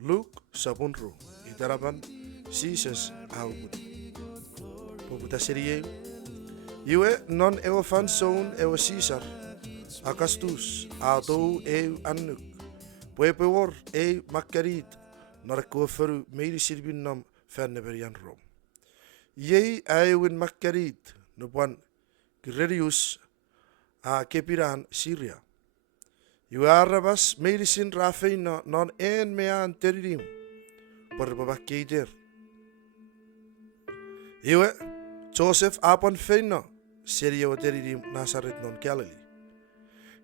Luke sabunru itarapan Jesus albut. Puputa serie iwe non ewa fan soun ewa Caesar akastus atou eu annuk puepewor eu makkarit narakko feru meiri sirbin nam ferneberian rom. Yei aiwin makkarit nupan Grerius a kepiran Syria. Iwe arabas meirisin rafeina non en mean teririm per babakkeiter. Iwe Joseph apan feina serio teririm Nazaret non Galilee.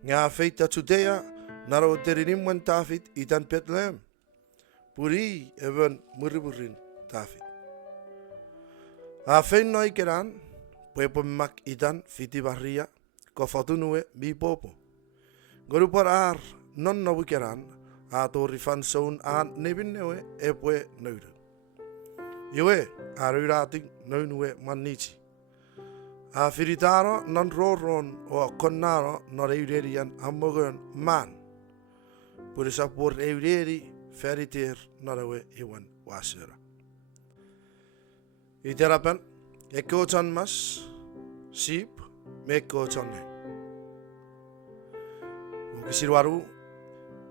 Nga feita Judea naro teririm wan David itan Bethlehem. Puri even muriburin David. A feina ikeran puepo mak itan fiti barria kofatunue mi popo. Gorupar ar non nabukeran ato rifan soun an nebinewe epwe neudu. Iwe arurating nounue manichi. A firitaro non roron o konnaro noreuderian amogon man. Purisapur euderi feriter norewe iwan wasera. Iterapan ekochan mas sip mekochanne. Ukisirwaru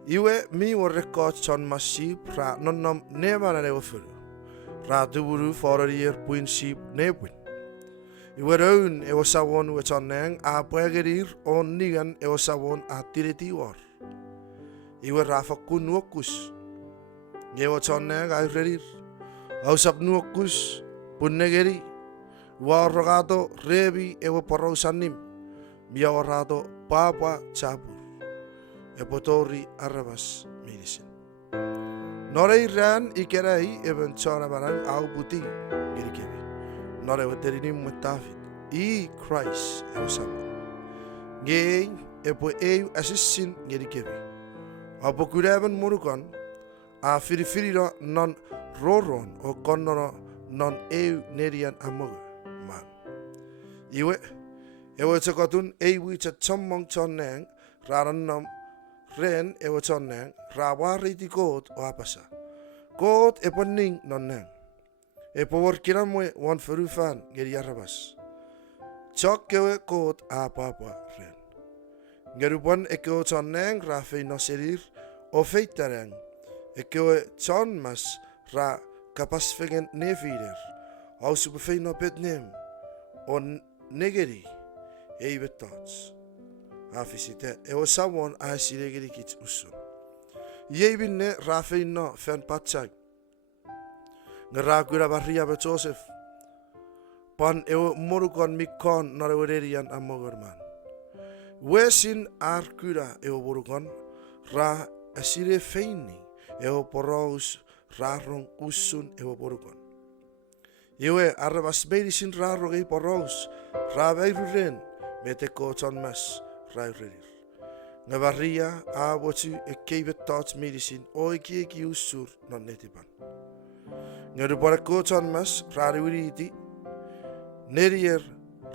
iwe mi warrekot chon masip ra nonnom nebana neofuru. Ra duburu forarier puin sip nepwin. Iwe raun ewa sawon we chonneng a pwegerir on nigan ewa sawon a tiretiwar. Iwe rafakun nuokus. Ewa chonneng a rerir. Ausap nuokus punnegeri. Warrogato rebi ewa parosanim. Miawarado papa chapur. Epotori arabas medicine. Norei ran ikerei even chora baran upwutiw girikebi. Nore waterinim David I Christ eusabo. Ngei epo eu assissin girikebi. Apo kureban murukan a firifiriro non roron o konnoro non eu nerian amoga man. Iwe ewe chakotun ewi chachammong chonneng rarannom ren ewa chonneng rawariti kot o apasa. Kot eponing nonneng. Epo workiramwe wan ferufan geri arabas. Chok kewe kot apapa ren. Gerupon ekewe chonneng rafei noserir o feitareng. Ekewe chon mas ra kapasfegen nefirer. Au superfei no petnem. O negeri eibetots. Afisite ewa sawon a siregeri kits usun. Yebinne rafei no fen patsak. Ngerakura barria be Joseph. Pan ewa morukon mikon narewererian amogorman. Wesin arkura ewa morukon ra asire feini ewa porous rarong usun ewa morukon. Yewe arabas medisin rarong e porous raveiruren meteko chonmas rairerir. Ngabarria a watu e keibet tots medicine o eki usur non netipan. Ngarupara kochon mas rariwiriti nerier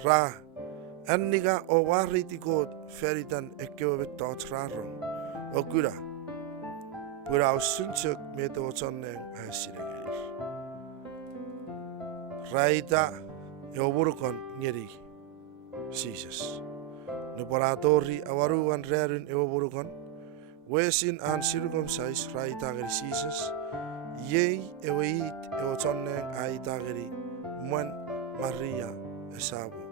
ra anniga o wariti god feritan e keibet tots rarong o kura pura usunchuk meto chonneng asiregerir. Raita e oburukon ngeri Jesus. Nuparatori awaruan rerin ewa burukon. Wesin an circumcise raitageri Jesus. Yei ewa it ewa chonneng aitageri mwan Maria esabo.